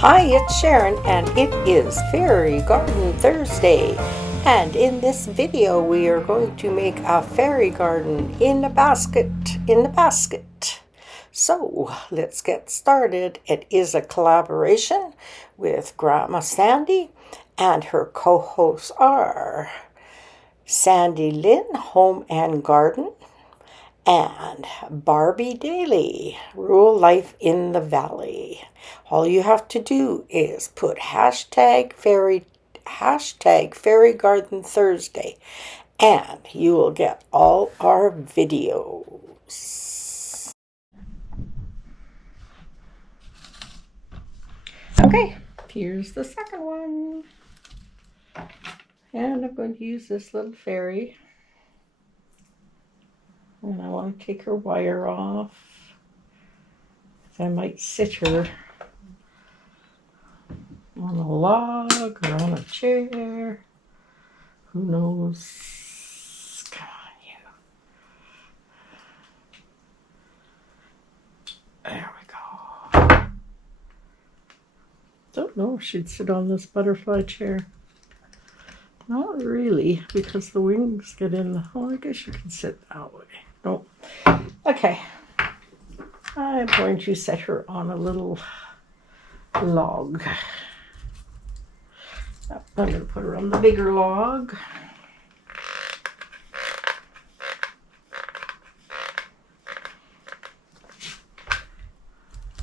Hi, it's Sharon, and it is Fairy Garden Thursday. And in this video, we are going to make a fairy garden in a basket. So let's get started. It is a collaboration with Grandma Sandy, and her co-hosts are Sandy Lynn, Home and Garden, and Barbie Daily, Rural Life in the Valley. All you have to do is put hashtag Fairy Garden Thursday, and you will get all our videos. Okay, here's the second one. And I'm going to use this little fairy. And I want to take her wire off. I might sit her on a log or on a chair. Who knows? Come on, you. There we go. Don't know if she'd sit on this butterfly chair. Not really, because the wings get in the... Oh, I guess you can sit that way. No. Okay. I'm going to set her on a little log. I'm going to put her on the bigger log.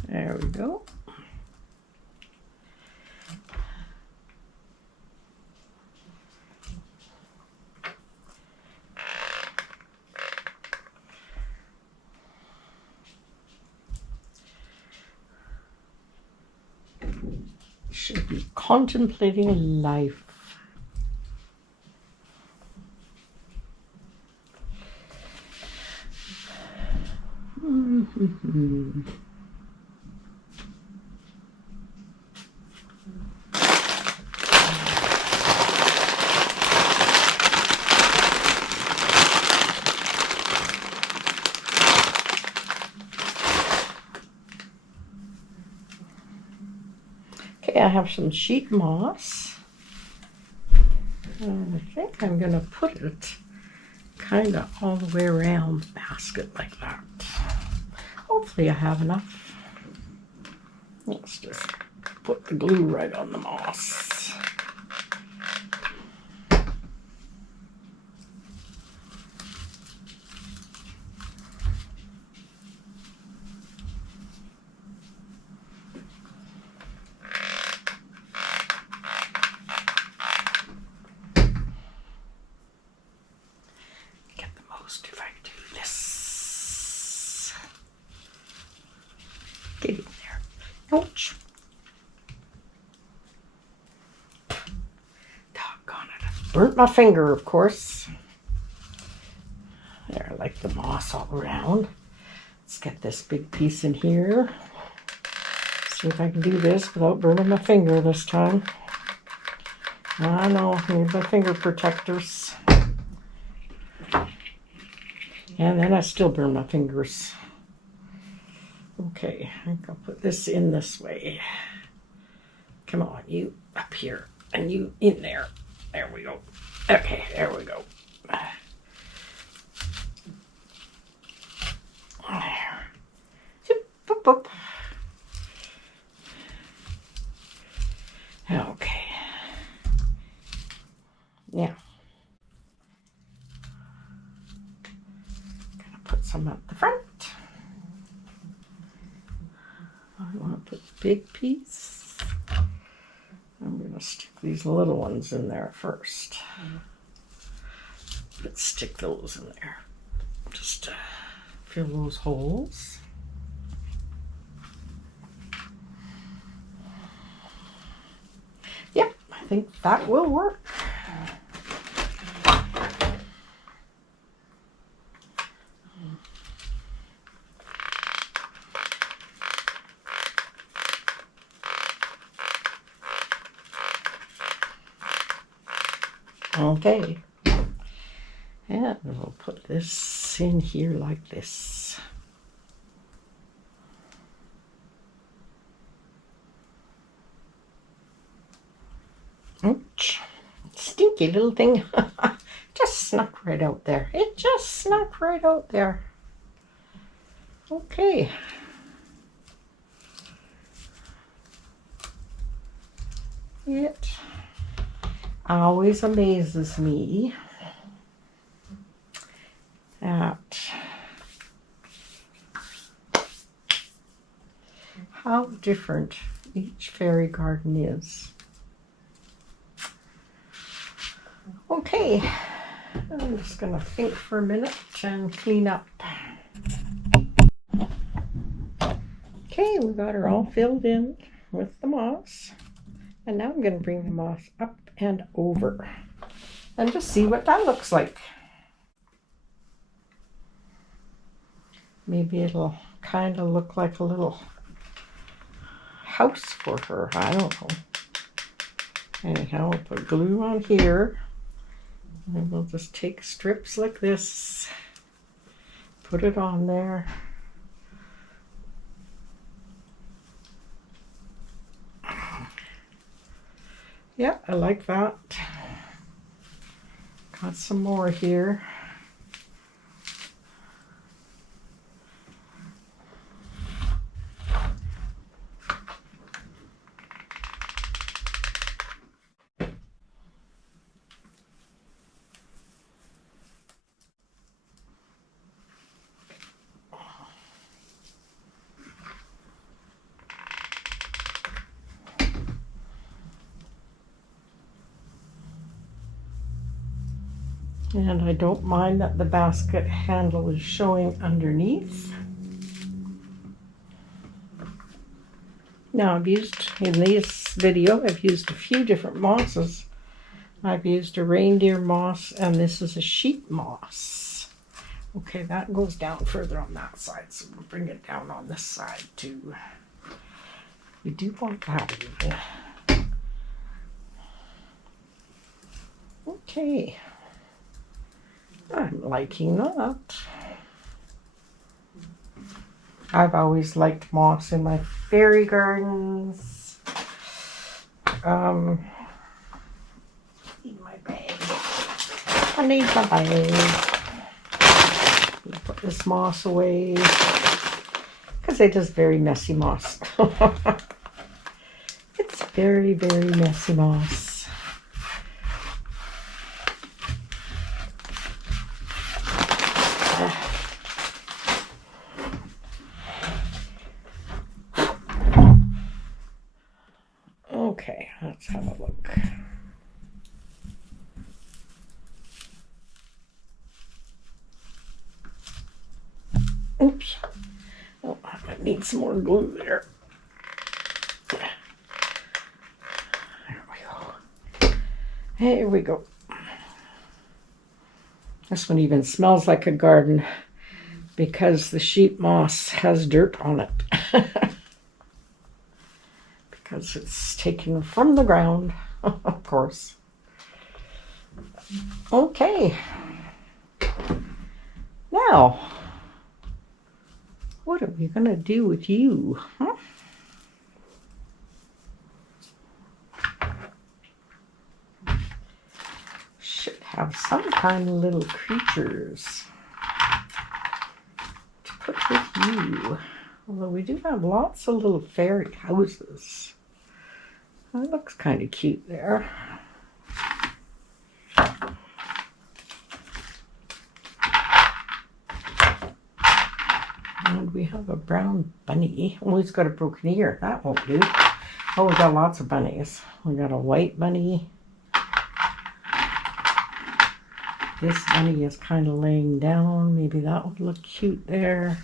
There we go. Should be contemplating life. Okay, I have some sheet moss. And I think I'm going to put it kind of all the way around the basket like that. Hopefully I have enough. Let's just put the glue right on the moss. If I do this, get in there. Ouch. Doggone it. I burnt my finger, of course. There, I like the moss all around. Let's get this big piece in here. See if I can do this without burning my finger this time. I know, I need my finger protectors. And then I still burn my fingers. Okay, I think I'll put this in this way. Come on, you up here, and you in there. There we go. Okay, there we go. There. Zip, boop, boop. Okay. Now. Put some at the front. I want to put a big piece. I'm going to stick these little ones in there first. Let's stick those in there. Just fill those holes. Yep, I think that will work. Okay, and we'll put this in here like this. Ouch. Stinky little thing. Just snuck right out there. It just snuck right out there. Okay. It always amazes me at how different each fairy garden is. Okay, I'm just going to think for a minute and clean up. Okay, we got her all filled in with the moss. And now I'm going to bring the moss up and over and just see what that looks like. Maybe it'll kind of look like a little house for her. I don't know. Anyhow, I'll put glue on here. And we'll just take strips like this, put it on there. Yeah, I like that. Got some more here. And I don't mind that the basket handle is showing underneath. Now I've used, in this video, I've used a few different mosses. I've used a reindeer moss and this is a sheep moss. Okay, that goes down further on that side, so we'll bring it down on this side too. We do want that even. Okay. I'm liking that. I've always liked moss in my fairy gardens. Need my bag. I need my bag. Put this moss away because it is very messy moss. It's very, very messy moss. Okay, let's have a look. Oops. Oh, I might need some more glue there. There we go. Here we go. This one even smells like a garden because the sheep moss has dirt on it. Because it's taken from the ground, of course. Okay. Now, what are we going to do with you? Huh? Should have some kind of little creatures to put with you. Although we do have lots of little fairy houses. That looks kind of cute there. And we have a brown bunny. Oh, he's got a broken ear. That won't do. Oh, we got lots of bunnies. We got a white bunny. This bunny is kind of laying down. Maybe that would look cute there.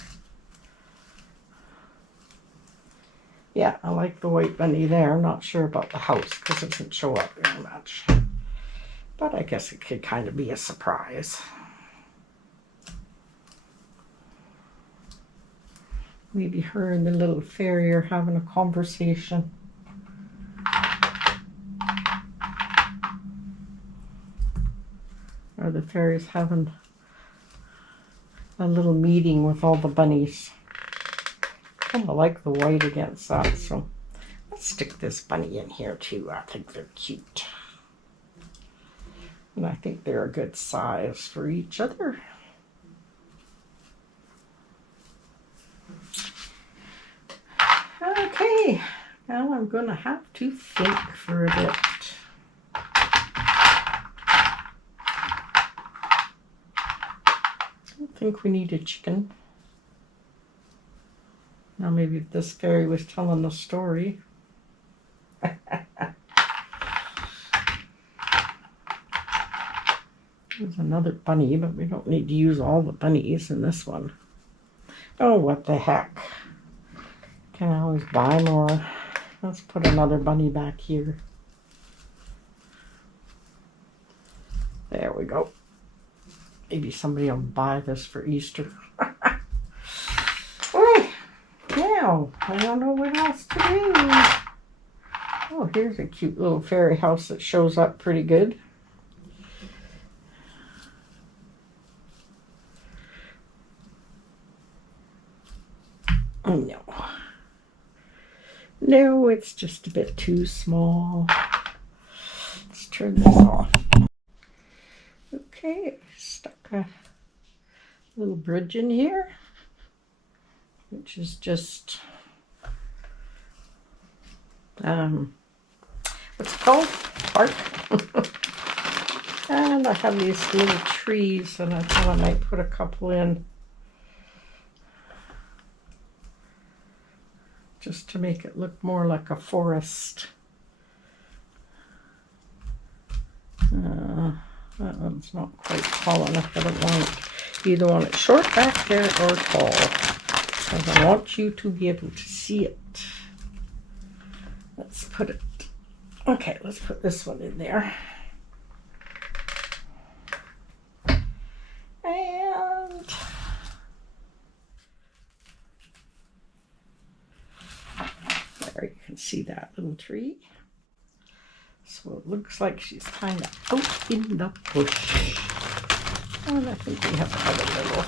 Yeah, I like the white bunny there. I'm not sure about the house because it doesn't show up very much. But I guess it could kind of be a surprise. Maybe her and the little fairy are having a conversation. Or the fairy's having a little meeting with all the bunnies. Kind of like the white against that, so let's stick this bunny in here too. I think they're cute. And I think they're a good size for each other. Okay, now I'm going to have to think for a bit. I don't think we need a chicken. Now maybe this fairy was telling a story. There's another bunny, but we don't need to use all the bunnies in this one. Oh, what the heck. Can I always buy more? Let's put another bunny back here. There we go. Maybe somebody will buy this for Easter. Right. Now, I don't know what else to do. Oh, here's a cute little fairy house that shows up pretty good. Oh, no. No, it's just a bit too small. Let's turn this off. Okay, stuck a little bridge in here, which is just, what's it called? Bark. And I have these little trees, and I thought I might put a couple in just to make it look more like a forest. That one's not quite tall enough. I don't want it. Either want it short back there or tall, because I want you to be able to see it. Let's put it, okay, let's put this one in there. And there you can see that little tree. So it looks like she's kind of out in the bush. And I think we have another little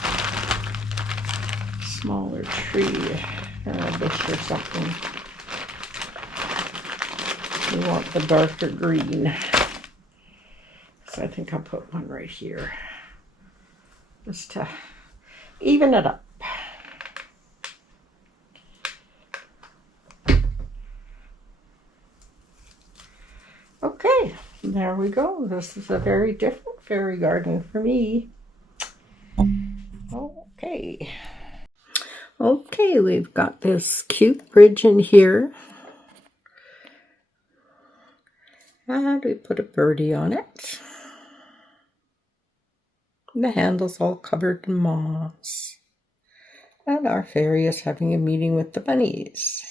smaller tree or a bush or something. We want the darker green. So I think I'll put one right here, just to even it up. Okay, there we go. This is a very different fairy garden for me. Okay. Okay, we've got this cute bridge in here. And we put a birdie on it. And the handle's all covered in moss. And our fairy is having a meeting with the bunnies.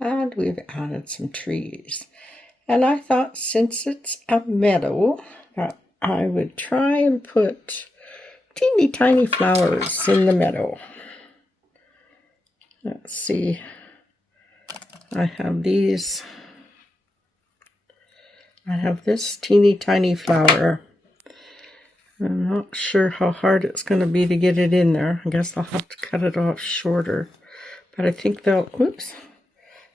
And we've added some trees. And I thought, since it's a meadow, that I would try and put teeny tiny flowers in the meadow. Let's see. I have these. I have this teeny tiny flower. I'm not sure how hard it's going to be to get it in there. I guess I'll have to cut it off shorter. But I think they'll, oops,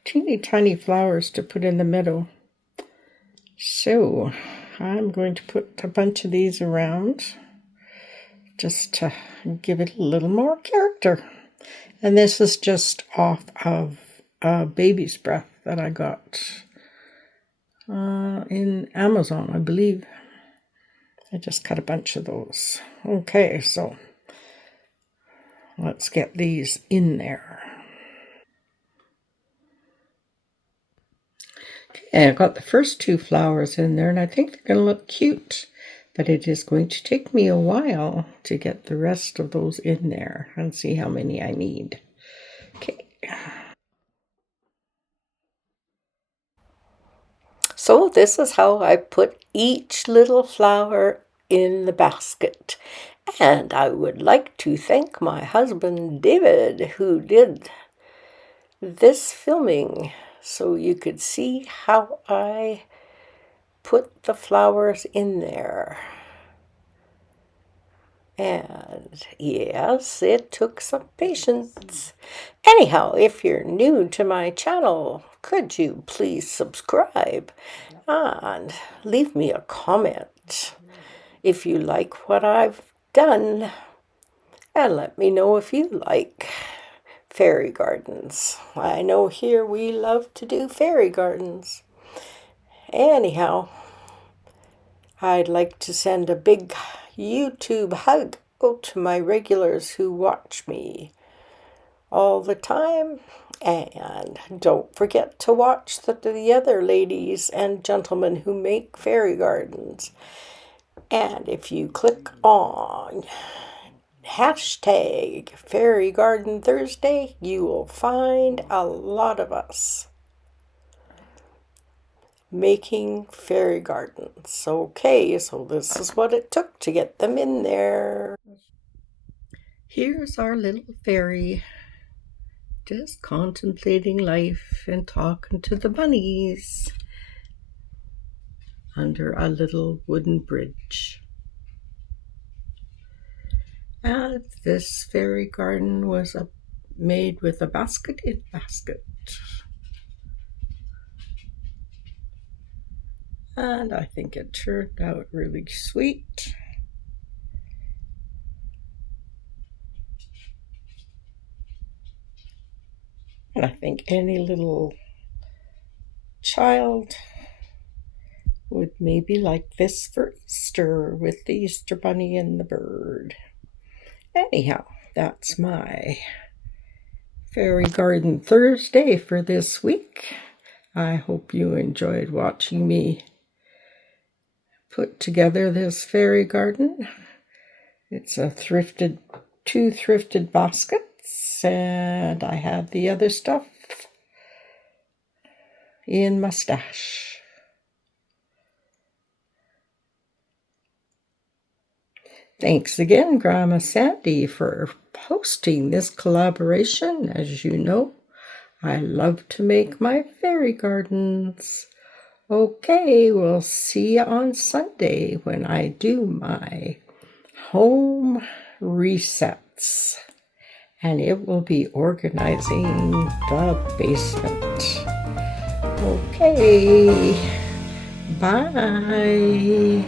teeny tiny flowers to put in the meadow. So I'm going to put a bunch of these around just to give it a little more character. And this is just off of Baby's Breath that I got in Amazon, I believe. I just cut a bunch of those. Okay, so let's get these in there. Okay, I got the first two flowers in there, and I think they're going to look cute. But it is going to take me a while to get the rest of those in there and see how many I need. Okay. So this is how I put each little flower in the basket. And I would like to thank my husband, David, who did this filming so you could see how I put the flowers in there. And yes, it took some patience. Anyhow, if you're new to my channel, could you please subscribe and leave me a comment comment if you like what I've done, and let me know if you like fairy gardens. I know here we love to do fairy gardens. Anyhow, I'd like to send a big YouTube hug out to my regulars who watch me all the time. And don't forget to watch the other ladies and gentlemen who make fairy gardens. And if you click on hashtag Fairy Garden Thursday, you will find a lot of us making fairy gardens. Okay, so this is what it took to get them in there. Here's our little fairy, just contemplating life and talking to the bunnies under a little wooden bridge. And this fairy garden was made with a basket in basket. And I think it turned out really sweet. And I think any little child would maybe like this for Easter with the Easter bunny and the bird. Anyhow, that's my Fairy Garden Thursday for this week. I hope you enjoyed watching me put together this fairy garden. It's two thrifted baskets, and I have the other stuff in my stash. Thanks again, Grandma Sandy, for hosting this collaboration. As you know, I love to make my fairy gardens. Okay, we'll see you on Sunday when I do my home resets. And it will be organizing the basement. Okay, bye.